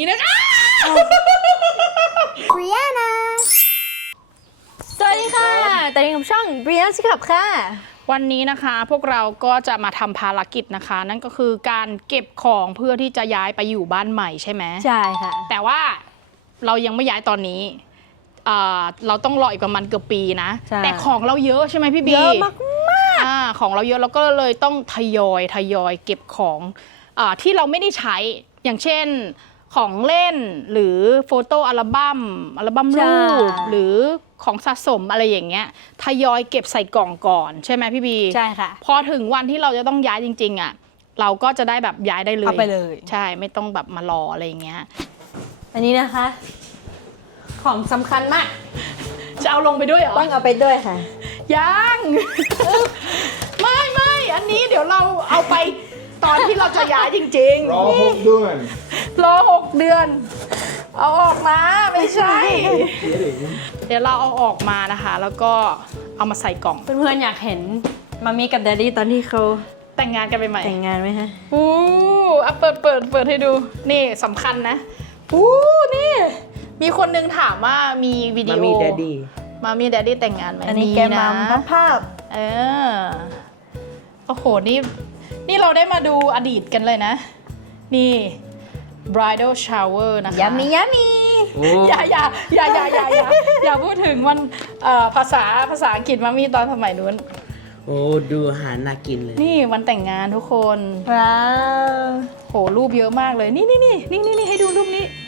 นี่นะคะ Brianna สวัสดีค่ะ แต่ยังกับช่อง Brianna สิครับค่ะ วันนี้นะคะพวกเราก็จะมาทำภารกิจนะคะ นั่นก็คือการเก็บของเพื่อที่จะย้ายไปอยู่บ้านใหม่ใช่ไหมใช่ค่ะ แต่ว่าเรายังไม่ย้ายตอนนี้อ่าเราต้องรออีกประมาณเกือบปีนะ ใช่ แต่ของเราเยอะใช่ไหมพี่บี เยอะมาก อ่าของเราเยอะเราก็เลยต้องทยอยทยอยเก็บของอาที่เราไม่ได้ใช้อย่างเช่น ของเล่นหรือโฟโต้อัลบั้มอัลบั้มรูป หรือของสะสมอะไรอย่างเงี้ยทยอยเก็บใส่กล่องก่อนใช่ไหมพี่บีใช่ค่ะ พอถึงวันที่เราจะต้องย้ายจริง ๆ อะ เราก็จะได้แบบย้ายได้เลยเอาไปเลย ใช่ไม่ต้องแบบมารออะไรอย่างเงี้ยอันนี้นะคะ ของสำคัญมาก จะเอาลงไปด้วยเหรอต้องเอาไปด้วยค่ะยัง ไม่ไม่อันนี้เดี๋ยวเราเอาไป ตอนที่เราจะย้ายจริงรอหกเดือนๆ รอหกเดือน เอาออกมาไม่ใช่ เดี๋ยวเราเอาออกมานะคะ แล้วก็เอามาใส่กล่อง เพื่อนๆอยากเห็นมามีกับแดดดี้ตอนที่เขาแต่งงานกันไปใหม่แต่งงานไหมฮะอู้อะเปิดเปิดเปิดให้ดู นี่สำคัญนะอู้นี่ มีคนนึงถามว่ามีวิดีโอมามีแดดดี้มามีแดดดี้แต่งงานไหมอันนี้มีแกมัมนะ ภาพ เออ โอ้โห นี่ นี่เราได้มาดูอดีตกันเลยนะ นี่ bridal shower นะคะยามียามีอย่าอย่าอย่าอย่าอย่าอย่าอย่าพูดถึงวันเอ่อภาษาภาษาอังกฤษมามีตอนสมัยนู้น โอ้ ดูอาหารน่ากินเลย นี่วันแต่งงานทุกคนว้าวโหรูปเยอะมากเลย นี่นี่นี่นี่นี่นี่ให้ดูรูปนี้อ่า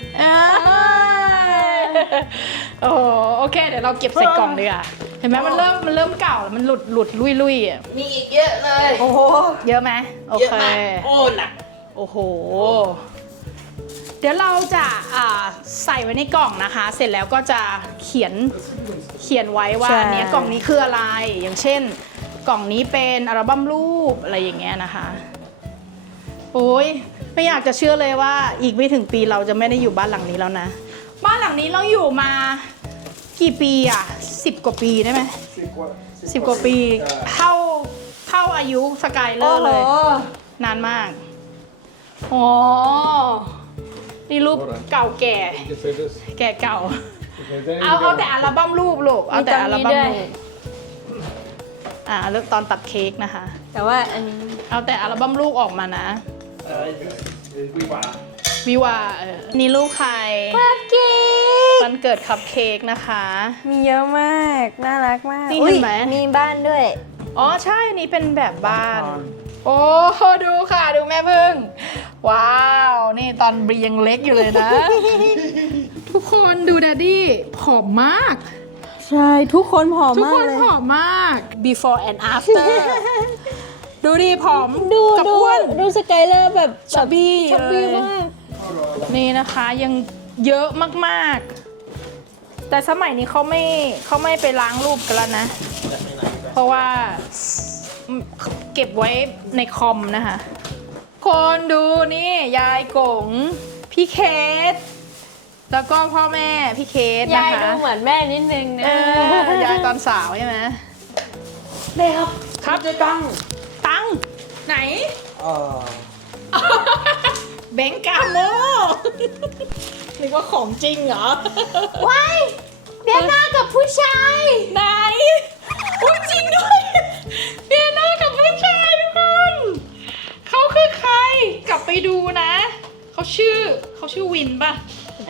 โอ้โหโอเค เดี๋ยวเราเก็บใส่กล่องดีกว่าเห็นไหมมันเริ่มมันเริ่มเก่าแล้วมันหลุดหลุดลุยลุยอะมีอีกเยอะเลย โอ้โหเยอะไหมโอเยอะเค มากโอ้หนัก โอ้โห เดี๋ยวเราจะอ่าใส่ไว้ในกล่องนะคะ เสร็จแล้วก็จะเขียนเขียนไว้ว่าใช่อันเนี้ยกล่องนี้คืออะไร อย่างเช่น กล่องนี้เป็นอัลบั้มรูปอะไรอย่างเงี้ยนะคะ โอ้ย ไม่อยากจะเชื่อเลยว่าอีกไม่ถึงปีเราจะไม่ได้อยู่บ้านหลังนี้แล้วนะ บ้านหลังนี้เราอยู่มากี่ปีอะสิบกว่าปีได้ไหมสิบกว่าสิบกว่าปีเท่าเท่าอายุสกายเลอโอ้ร์โหเลย นานมากอ๋อนี่รูปเก่าแก่จะเสร็จแล้วแก่เก่า Okay, there เอา you เอา go. แต่อัลบั้มรูปลูกเอาแต่มีตรงอัลนี้บั้มด้วยรูปอ่าเริ่มตอนตัดเค้กนะคะ แต่ว่าอันนี้เอาแต่อัลบั้มลูกออกมานะ วิวาวิวาเออนี่ลูกใครคัพเค้กวันเกิดคัพเค้กนะคะ มีเยอะมาก น่ารักมากนี่เห็นไหมมีบ้านด้วย อ๋อใช่อันนี้เป็นแบบบ้าน โอ้ดูค่ะดูแม่พึ่ง ว้าว นี่ตอนบรียังเล็กอยู่เลยนะ ทุกคนดูแดดดี้ผอมมาก ใช่ ทุกคนผอมทุกมาคกนเลย ผอมมาก before and after ดูดิผอมดูกับดูอ้วน ดูสกายเลอร์แบบชับบี้ชับบี้เลย มากนี่นะคะยังเยอะมากๆ แต่สมัยนี้เขาไม่เขาไม่ไปล้างรูปกันแล้วนะ เพราะว่าเก็บไว้ในคอมนะคะ คนดูนี่ยายกงพี่เคส แล้วก็พ่อแม่พี่เคสยานะยคะดูเหมือนแม่นิดนึงนะเออยายตอนสาวใช่ไหมได้ครับครับจะตั้งตังค์ ไหน เออแบงก์กาโมนึกว่าของจริงเหรอ ว้ายเบียนากับผู้ชาย ไหนอุ้ยจริงด้วยเบียน่ากับผู้ชายทุกคนเขาคือใคร กลับไปดูนะ เขาชื่อเขาชื่อวินป่ะ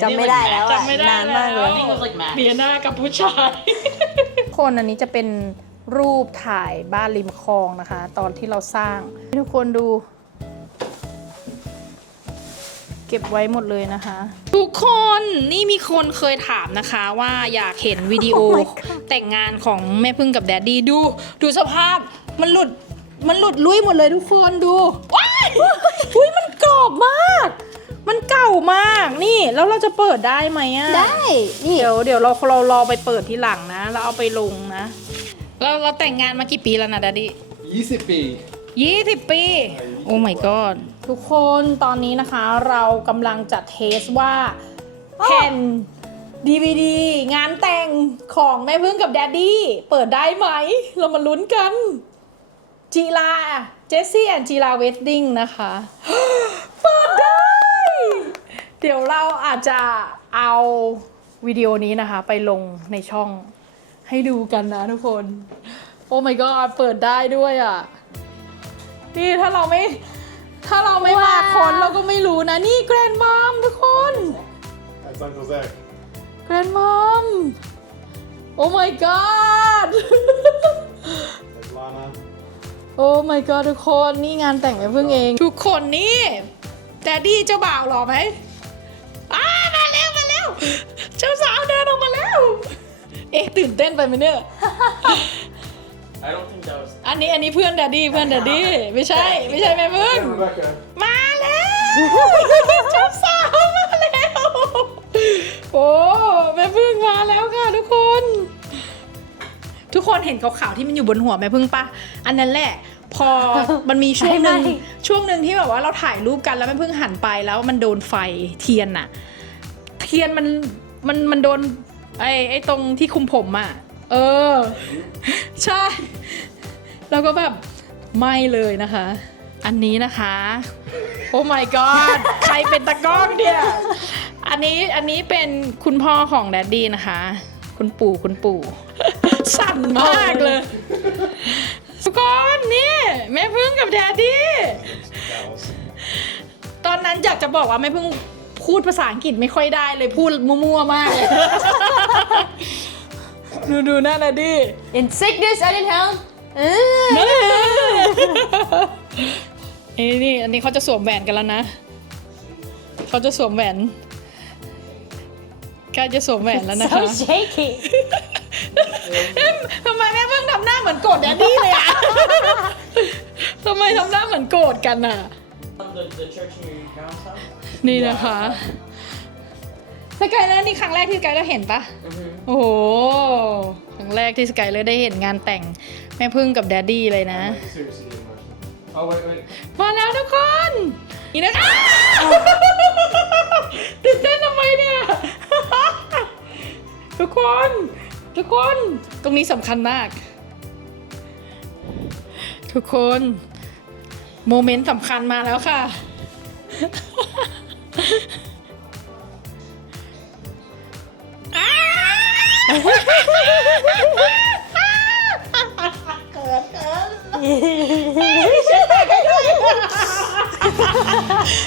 จำไม่ได้แล้วอะจำไม่ได้นานมากเลยเบียน่ากับผู้ชาย คนอันนี้จะเป็น รูปถ่ายบ้านริมคลองนะคะ ตอนที่เราสร้างให้ทุกคนดู เก็บไว้หมดเลยนะคะ ทุกคนนี่มีคนเคยถามนะคะว่าอยากเห็นวิดีโอ Oh my God แต่งงานของแม่พึ่งกับแดดดี้ดู ดูสภาพมันหลุดมันหลุดลุยหมดเลยทุกคนดูว้ายอุ้ยมันกรอบมาก มันเก่ามากนี่แล้วเราจะเปิดได้ไหมอะ ได้ นี่ เดี๋ยวเดี๋ยวเราเรารอไปเปิดทีหลังนะ แล้วเอาไปลงนะ เราเราแต่งงานมากี่ปีแล้วนะดัดดี้ยี่สิบปี ยี่สิบปี โอ้ my god ทุกคนตอนนี้นะคะเรากำลังจะเทสว่าแผ่น DVD งานแต่งของแม่พึ่งกับแดดดี้ เปิดได้ไหม เรามาลุ้นกันจีลาเจสซี่แอนจีลาเวดดิ้งนะคะ เปิดได้ เดี๋ยวเราอาจจะเอาวิดีโอนี้นะคะ ไปลงในช่อง ให้ดูกันนะทุกคน โอ้ my god เปิดได้ด้วยอะ นี่ถ้าเราไม่ ถ้าเราไม่มาว้าวคนเราก็ไม่รู้นะ นี่แกรนมอมทุกคน That's Uncle Zach. แกรนมอมโอ้ my god That's Lana. โอ้ my god ทุกคนนี่งานแต่งแม่พึ่งเอง ทุกคนนี่แดดดี้เจ้าบ่าวหล่อไหมอ้ามาแล้วมาแล้วเจ้าสาวเดินออกมาแล้ว เอ๊ะตื่นเต้นไปไหมเนี่ย I don't think that was อันนี้อันนี้เพื่อนแดดดี้เพื่อนแดดดี้ไม่ใช่ ไม่ใช่แม่พึ่ง Hey, Rebecca. มาแล้วเจ้าสาวมาแล้ว โอ้แม่พึ่งมาแล้วค่ะทุกคน ทุกคนเห็นขาวๆที่มันอยู่บนหัวแม่พึ่งปะอันนั้นแหละ พอมันมีช่วงหนึ่งไม่ ช่วงหนึ่งที่แบบว่าเราถ่ายรูปกันแล้วแม่พึ่งหันไปแล้วมันโดนไฟเทียนน่ะเทียนมันมันมันโดน ไอ้ไอ้ตรงที่คุมผมอะ เออ ใช่ แล้วก็แบบไม่เลยนะคะ อันนี้นะคะ โอ้ my god ใครเป็นตะกล้องเนี่ย อันนี้อันนี้เป็นคุณพ่อของแดดดี้นะคะ คุณปู่คุณปู่ สั่นมากเลยทุกคนนี่แม่พึ่งกับแดดดี้ ตอนนั้นอยากจะบอกว่าแม่พึ่ง พูดภาษาอังกฤษไม่ค่อยได้เลยพูดมั่วๆมากเลย ดูดูหน้าแดดดี้ in sickness and in health เออนี่นี่อันนี้เขาจะสวมแหวนกันแล้วนะ เขาจะสวมแหวนใกล้จะสวมแหวนแล้วนะคะ so shaky ทำไมแม่เพิ่งทำหน้าเหมือนโกรธแดดดี้เลยอะทำไมทำหน้าเหมือนโกรธกันอะ the, the church in your grandma's house. นี่นะคะ สกายเลอร์นี่ครั้งแรกที่สกายเลอร์เห็นปะโอ้โห ครั้งแรกที่สกายเลอร์ได้เห็นงานแต่งแม่พึ่งกับแดดดี้เลยนะ Seriously, emotional. Oh, wait, wait. มาแล้วทุกคน นี่นะคะตื่นเต้นทำไมเนี่ย ทุกคน ทุกคน ตรงนี้สำคัญมาก ทุกคน โมเมนต์สำคัญมาแล้วค่ะอ้า เกิดเกิดเช็ดปากให้ด้วย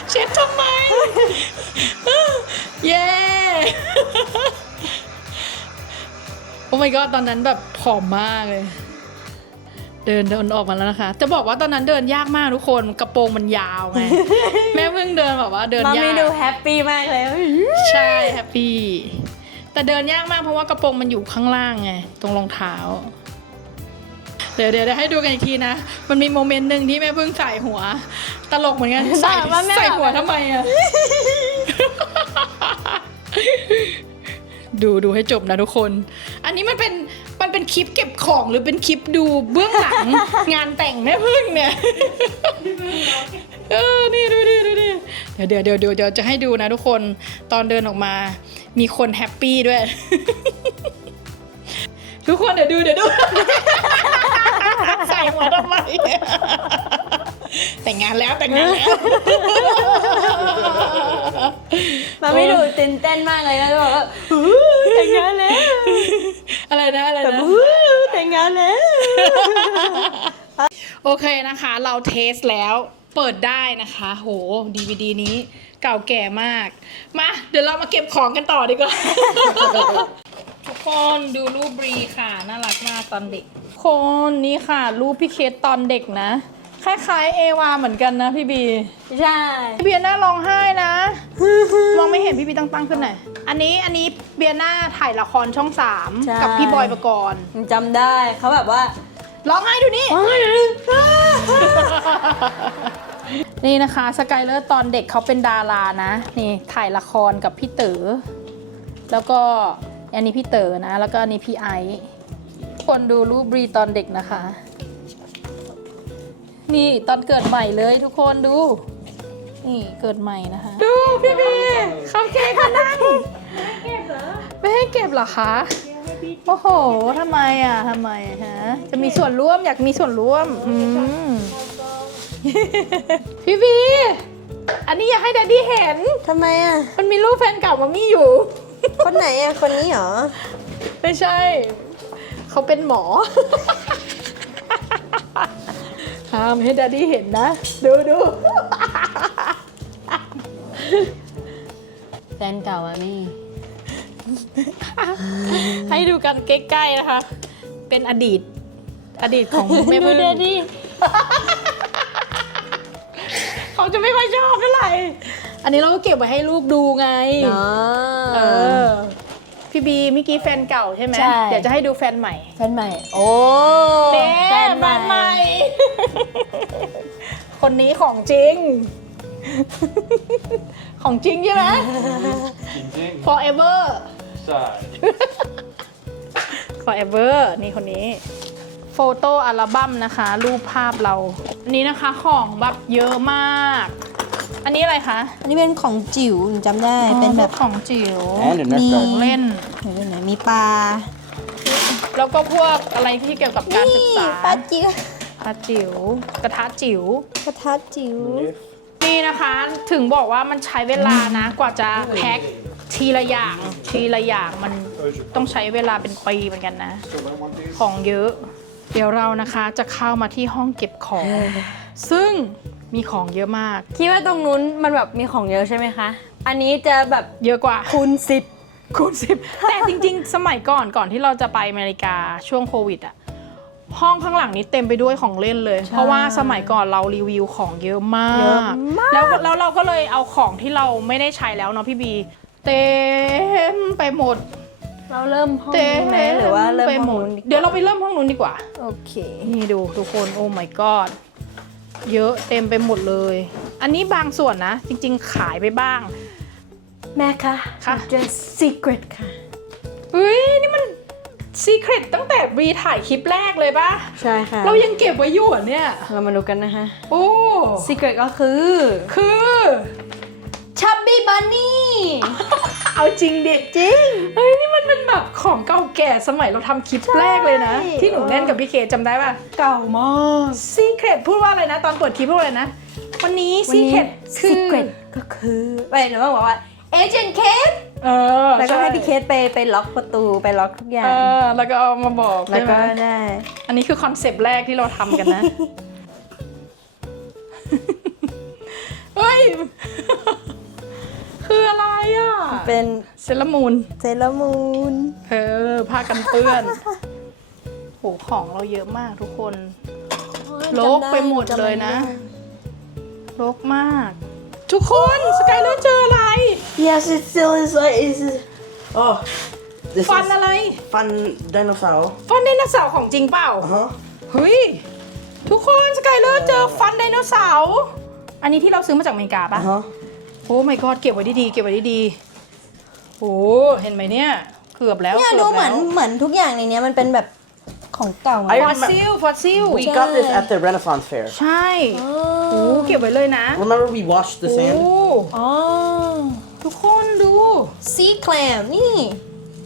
เช็ดทำไม เย้โอ้ my god ตอนนั้นแบบผอมมากเลย เดินเดินออกมาแล้วนะคะ จะบอกว่าตอนนั้นเดินยากมากทุกคนกระโปรงมันยาวไง แม่เพิ่งเดินแบบว่าเดินมายามีกดูแฮปปี้มากเลยใช่แฮปปี้แต่เดินยากมากเพราะว่ากระโปรงมันอยู่ข้างล่างไงตรงรองเท้า เดี๋ยวเดี๋ยวเดี๋ยวให้ดูกันอีกทีนะ มันมีโมเมนต์หนึ่งที่แม่เพิ่งใส่หัว ตลกเหมือนกันใส่ว่าแม่ใส่หัวทำไมอะดูดูให้จบนะทุกคน อันนี้มันเป็นมัน เป็นคลิปเก็บของหรือเป็นคลิปดูเบื้องหลัง งานแต่งแม่พึ่งเนี่ยเออนี่ดูดิดูดิเดี๋ยวเดี๋ยวเดี๋ยวเดี๋ยวเดี๋ยวจะให้ดูนะทุกคนตอนเดินออกมา มีคนแฮปปี้ด้วย ทุกคนเดี๋ยวดูเดี๋ยวดูใส่หัวทำไมแต่งงานแล้วแต่งงานแล้วมาไม่ดูตื่นเต้นมากเลยนะแบบว่าหูแต่งงานแล้ว อะไรนะอะไรแบบนะหูแต่งงานแล้ว โอเคนะคะ เราเทสแล้วเปิดได้นะคะ โหดีวดีนี้เก่าแก่มาก มา เดี๋ยวเรามาเก็บของกันต่อดีกว่า ทุกคนดูรูปบรีค่ะ น่ารักมากตอนเด็ก คนนี่ค่ะ รูปพี่เคสตอนเด็กนะ คล้ายๆเอวาเหมือนกันนะพี่บี ใช่ พี่เบียน่าร้องไห้นะมองไม่เห็ นพี่บีตั้งตั้งๆขึ้นหน่อยอันนี้อันนี้เบียน่าถ่ายละครช่องสามกับพี่บอยประกรณ์จำได้เขาแบบว่า ร้องไห้ดูนี่ นี่นะคะสกายเลอร์ตอนเด็กเขาเป็นดารานะ นี่ถ่ายละครกับพี่เต๋อแล้วก็อันนี้พี่เต๋อนะ แล้วก็อันนี้พี่ไอซ์คนดูรูปบรีตอนเด็กนะคะ นี่ตอนเกิดใหม่เลยทุกคนดู นี่เกิดใหม่นะคะ ดูพี่บีคัพเค้กมานั่งไม่ให้เก็บเหรอคะ โอ้โหทำไมอะทำไมอะฮะ จะมีส่วนร่วมอยากมีส่วนร่วม อืม พี่บีอันนี้อยากให้แดดดี้เห็น ทำไมอะ มันมีรูปแฟนเก่ามามี่อยู่ คนไหนอะ คนนี้เหรอ ไม่ใช่ เขาเป็นหมอห้ามให้แดดดี้เห็นนะ ดูดู แฟนเก่าอะมี่ ให้ดูกันใกล้ๆนะคะ เป็นอดีต อดีตของแม่ดูพึ่งเดดดี้ เขาจะไม่ค่อยชอบเท่าไหร่ อันนี้เราก็เก็บไว้ให้ลูกดูไงอ๋อเออ พี่บีเมื่อกี้แฟนเก่าใช่ไหมใช่ เดี๋ยวจะให้ดูแฟนใหม่แฟนใหม่ โอ้เน่แฟนใหม่ คนนี้ของจริง ของจริงใช่ไหม Ding ding. forever Side. forever นี่คนนี้ โฟโต้อัลบั้มนะคะ รูปภาพเรา อันนี้นะคะของแบบเยอะมาก อันนี้อะไรคะอันนี้เป็นของจิ๋วหนูจำได้เป็นแบบพวกของจิ๋ว And a Nerf มี gun. เล่น เห็นไหนมีปลาแล้วก็พวกอะไรที่เกี่ยวกับการศึกษาปลาจิ๋วปลาจิ๋วกระทะจิ๋วกระทัดจิ๋ว นี่ นะคะ ถึงบอกว่ามันใช้เวลานะ กว่าจะแพ็คทีละอย่าง ทีละอย่างมันต้องใช้เวลาเป็นปีเหมือนกันนะ So I want these. ของเยอะ เดี๋ยวเรานะคะจะเข้ามาที่ห้องเก็บของ ซึ่งมีของเยอะมาก คิดว่าตรงนู้นมันแบบมีของเยอะใช่ไหมคะ อันนี้จะแบบเยอะกว่าคูณสิบคูณสิบแต่จริง ๆ สมัยก่อนก่อนที่เราจะไปอเมริกาช่วงโควิดอะ ห้องข้างหลังนี้เต็มไปด้วยของเล่นเลย เพราะว่าสมัยก่อนเรารีวิวของเยอะมากเยอะมาก แล้วแล้วเราก็เลยเอาของที่เราไม่ได้ใช้แล้วเนาะพี่บี เต็มไปหมด เราเริ่มห้องเต็มไหมหรือว่าเริ่มไปห้องหมดนู้นเดี๋ยวเราไปเริ่มห้องนู้นดีกว่า โอเค นี่ดูทุกคนโอ้ my god เยอะเต็มไปหมดเลย อันนี้บางส่วนนะ จริง ๆ ขายไปบ้าง แม่คะค่ะเจอ secret ค่ะเฮ้ยนี่มัน ซีเครตตั้งแต่บีถ่ายคลิปแรกเลยปะใช่ค่ะ เรายังเก็บไว้อยู่อะเนี่ย เรามาดูกันนะคะโอ้ secret ก็คือ คือ chubby bunny เอาจริงดิจริงเฮ้ยนี่มันเป็นแบบของเก่าแก่สมัยเราทำคลิปแรกเลยนะ ที่หนูเล่นกับพี่เคจำได้ปะเก่ามากซีเครตพูดว่าอะไรนะ ตอนเปิดคลิปพูดว่าอะไรนะ วันนี้วันซีนี้เครตคือ secret ก็คือไปหนูต้องบอกว่า agent Kate เออแล้วก็ให้พี่เคช่สไปไปล็อกประตูไปล็อกทุกอย่างเออแล้วก็เอามาบอกแล้วก็ใช่ไหมได้ อันนี้คือคอนเซปต์แรกที่เราทำกันนะ เฮ้ย คืออะไรอะเป็นเซรามูน เซรามูนเออผ้ากันเปื้อน โหของเราเยอะมากทุกคน โลกไปหมดเลยนะ รกมาก ทุกคนสกายเลอร์เจออะไร Yes, it still inside. is oh, this ฟัน is อะไร fun dinosaur. ฟันไดโนเสาร์ของจริงเปล่า Uh huh. เฮ้ย ทุกคนสกายเลอร์เจอฟันไดโนเสาร์อันนี้ที่เราซื้อมาจากอเมริกาปะ Uh huh. โอ้ my god เก็บไว้ดีๆเก็บไว้ดีๆโอ้เห็นไหมเนี่ย เกือบแล้วเนี่ยดูเหมือนเหมือนทุกอย่างในเนี้ยมันเป็นแบบของเก่า I ฟอสซิลฟอสซิล We got this at the Renaissance Fair. ใช่โอ้เก็บไว้เลยนะ Remember we washed the โอ้ sand? อ๋อ ทุกคนดู ซีแคลมนี่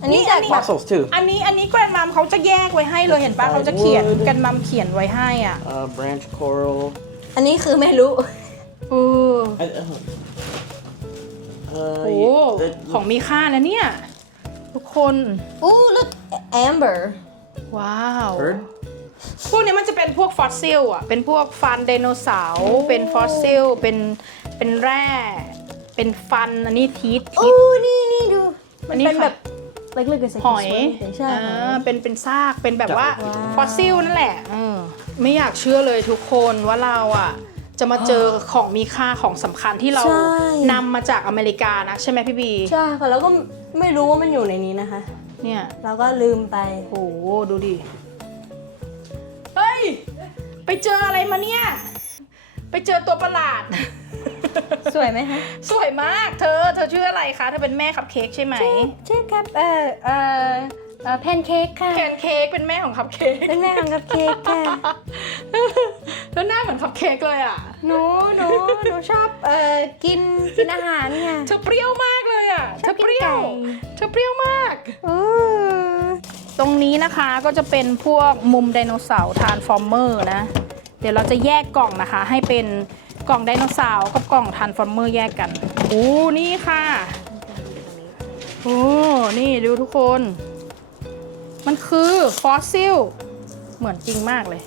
อันนี้นี่จากอันนี้แบบ Fossils too. อันนี้อันนี้แกรนมัมเขาจะแยกไว้ให้เลยเห็นปะเขาจะเขียน Wood แกรนมัมเขียนไว้ให้อะ Uh, branch coral. อันนี้คือไม่รู้เออ I, uh, โอ้ uh, y- ของมีค่านะเนี่ย ทุกคน อู้ look amber ว้าว bird. พวกนี้มันจะเป็นพวกฟอสซิลอะ เป็นพวกฟันไดโนเสาร์ เป็นฟอสซิล เป็น เป็นแร่ เป็นฟันอันนี้ทีททีอู้ท นี่นี่ดูอัมันนนี้เป็นค่ะ แบบเล็กๆกับหอยใช่อ่าเป็นเป็นซากเป็นแบบว่าว้าว ฟอสซิลนั่นแหละเออไม่อยากเชื่อเลยทุกคนว่าเราอะ จะมาเจอของมีค่าของสำคัญที่เรานำมาจากอเมริกานะ ใช่ไหมพี่บี ใช่ค่ะแล้วก็ไม่รู้ว่ามันอยู่ในนี้นะคะ เนี่ย เราก็ลืมไปโอ้โหดูดิ เฮ้ย ไปเจออะไรมาเนี่ย ไปเจอตัวประหลาด สวยไหมคะสวยมาก เธอ เธอชื่ออะไรคะ เธอเป็นแม่คัพเค้กใช่ไหมใช่ครับเอ่อเอ่อเอ่อแพนเค้กค่ะ แคนเค้กเป็นแม่ของคัพเค้กเป็นแม่ของคัพเค้กค่ะ แล้วหน้าเหมือนคัพเค้กเลยอะ หนูหนูหนูชอบเอ่อกินกินอาหารค่ะเธอเปรี้ยวมากเลยอะ ชเธออบกินเปรี้ยว ไก่ เธอเปรี้ยวมาก โอ้ตรงนี้นะคะก็จะเป็นพวกมุมไดโนเสาร์ทานฟอร์เมอร์นะ เดี๋ยวเราจะแยกกล่องนะคะ ให้เป็น กล่องไดโนเสาร์กับกล่องทันฟอร์เมอร์แยกกันโอ้นี่ค่ะโอ้นี่ดูทุกคน มันคือฟอสซิลเหมือนจริงมากเลย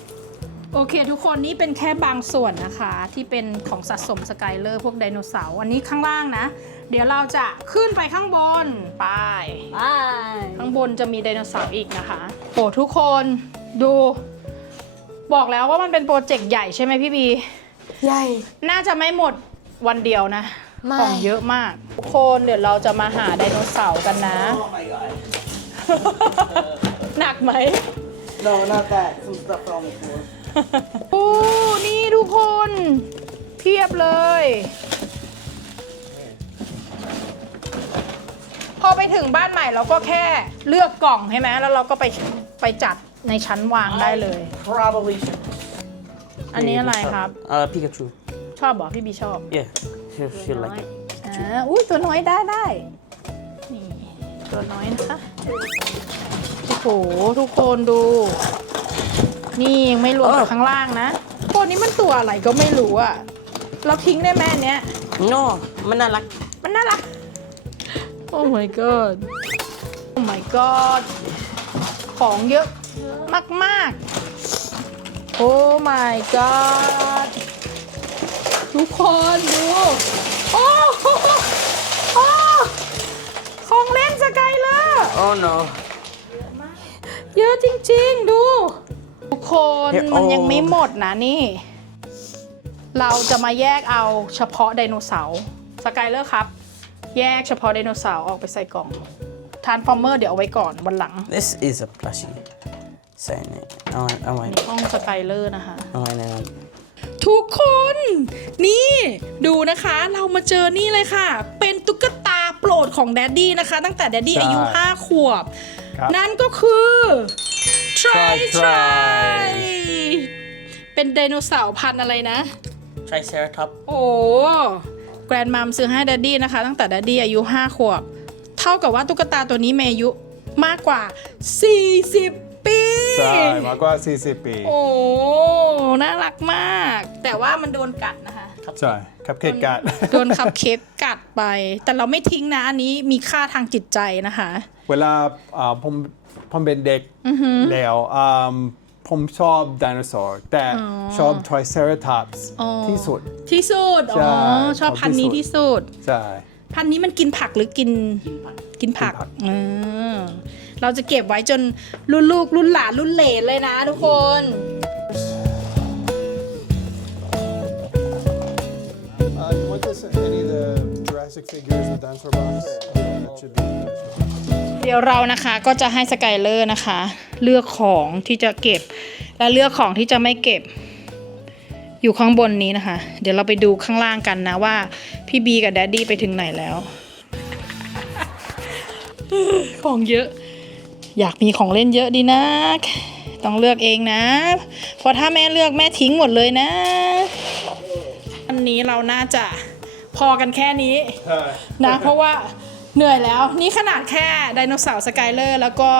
โอเค ทุกคนนี่เป็นแค่บางส่วนนะคะ ที่เป็นของสะสมสกายเลอร์พวกไดโนเสาร์อันนี้ข้างล่างนะ เดี๋ยวเราจะขึ้นไปข้างบนไปบายข้างบนจะมีไดโนเสาร์อีกนะคะโอ้ทุกคนดู บอกแล้วว่ามันเป็นโปรเจกต์ใหญ่ใช่ไหมพี่บี ใหญ่ น่าจะไม่หมดวันเดียวนะ ไม่ ของเยอะมาก ทุกคนเดี๋ยวเราจะมาหาไดโนเสาร์กันนะ Oh my god. หนักไหม No not that some stuff on the floor โอ้นี่ทุกคน เพียบเลย พอไปถึงบ้านใหม่เราก็แค่เลือกกล่องใช่ไหมแล้วเราก็ไปไปจัดในชั้นวางได้เลย Probably should. อันนี้อะไรครับ Uh, Pikachu. ชอบเหรอพี่บีชอบ Yeah, she she like it. อ่าอุ้ยตัวน้อยได้ได้ นี่ ตัวน้อยนะคะ โอ้โห ทุกคนดู นี่ยังไม่รวมกับข้างล่างนะตัวนี้มันตัวอะไรก็ไม่รู้อะเราทิ้งได้ไหมอันเนี้ย No, มันน่ารัก มันน่ารัก โอ้ my god โอ้ my god ของเยอะมากๆโอ้ my god ทุกคนดู โอ้โหโอ้ของเล่นสกายเลอร์ Oh no. เยอะจริง ๆ ดู ทุกคนเดี๋ยวมันยังเอาไม่หมดนะนี่ เราจะมาแยกเอาเฉพาะไดโนเสาร์สกายเลอร์ครับ แยกเฉพาะไดโนเสาร์ออกไปใส่กล่องทานฟอร์เมอร์เดี๋ยวเอาไว้ก่อนวันหลัง This is a plushie. Saying it. I want, I want, ห้องสกายเลอร์นะคะ I want it. ทุกคนนี่ดูนะคะเรามาเจอนี่เลยค่ะ เป็นตุ๊กตาโปรดของแดดดี้นะคะ ตั้งแต่แดดดี้ใช่อายุ 5 ขวบ ครับ นั่นก็คือทร Try ทร Try เป็นไดโนเสาร์พันธุ์อะไรนะ Triceratops. โอ้แกรนมัมซื้อให้แดดดี้นะคะ ตั้งแต่แดดดี้อายุ 5 ขวบ เท่ากับว่าตุ๊กตาตัวนี้มีอายุมากกว่า 40ปี ใช่มากกว่า 40 ปี โอ้ น่ารักมาก แต่ว่ามันโดนกัดนะคะใช่ครับเกตกัด โดนคัพเค้กกัดไป แต่เราไม่ทิ้งนะ อันนี้มีค่าทางจิตใจนะคะ เวลาอ่าผมผมเป็นเด็กแล้วอ่าผมชอบไดโนเสาร์แต่ชอบ Triceratops อ๋อที่สุด ที่สุด อ๋อใช่ชอบพันธุ์นี้ชอบที่ที่สุสุดดใช่ พันธุ์นี้มันกินผักหรือกิน กินผักกินผัก เออเราจะเก็บไว้จนรุ่นลูกรุ่นหลานรุ่นเหลนเลยนะทุกคน Uh, you want this any of the Jurassic figures in the dinosaur box? That should be. เดี๋ยวเรานะคะก็จะให้สกายเลอร์นะคะ เลือกของที่จะเก็บ และเลือกของที่จะไม่เก็บ อยู่ข้างบนนี้นะคะ เดี๋ยวเราไปดูข้างล่างกันนะว่า พี่บีกับแดดดี้ไปถึงไหนแล้ว ของเยอะ อยากมีของเล่นเยอะดีนะ ต้องเลือกเองนะ เพราะถ้าแม่เลือกแม่ทิ้งหมดเลยนะ อันนี้เราน่าจะพอกันแค่นี้นะเพราะว่าเหนื่อยแล้ว นี่ขนาดแค่ไดโนเสาร์สกายเลอร์แล้วก็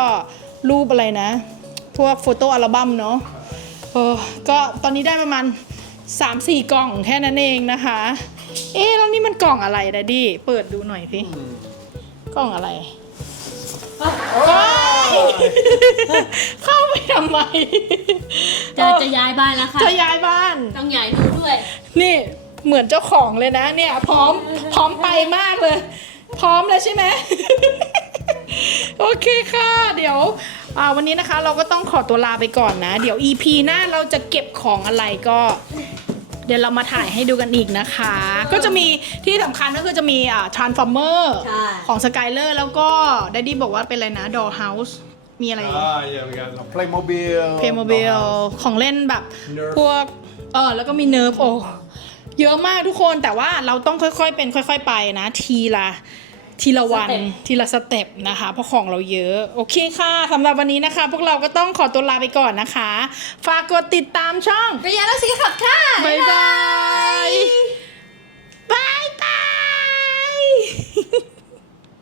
รูปอะไรนะ พวกโฟโต้อัลบั้มเนาะเออก็ตอนนี้ได้ประมาณ 3-4 กล่องแค่นั้นเองนะคะ เอ๊ะแล้วนี่มันกล่องอะไรดดดี้เปิดดูหน่อยสิกล่องอะไรว้าย เข้าไปทำไมจะจะย้ายบ้านแล้วค่ะ จะย้ายบ้าน ต้องย้ายหนูด้วย นี่เหมือนเจ้าของเลยนะเนี่ย พร้อมพร้อมไปมากเลย พร้อมเลยใช่ไหม โอเคค่ะ เดี๋ยวอ่าวันนี้นะคะเราก็ต้องขอตัวลาไปก่อนนะ เดี๋ยว EP หน้าเราจะเก็บของอะไรก็เดี๋ยวเรามาถ่ายให้ดูกันอีกนะคะ ก็จะมีที่สำคัญก็คือจะมีอ่า Transformer ใช่ ของ Skyler แล้วก็ดดดี้บอกว่าเป็นอะไรนะ Dollhouse มีอะไร Ah, yeah, we got no Playmobil. เพย์โมบิล Dollhouse. ของเล่นแบบ Nerf พวก เออแล้วก็มีเนิร์ฟโอเยอะมากทุกคนแต่ว่าเราต้องค่อยๆเป็นค่อย ๆ ไปนะ ทีละ ทีละวันทีละสเต็ปนะคะ เพราะของเราเยอะ โอเคค่ะสำหรับวันนี้นะคะ พวกเราก็ต้องขอตัวลาไปก่อนนะคะ ฝากกดติดตามช่อง กระยาแล้วสีขับค่ะ บ๊ายบาย บายบาย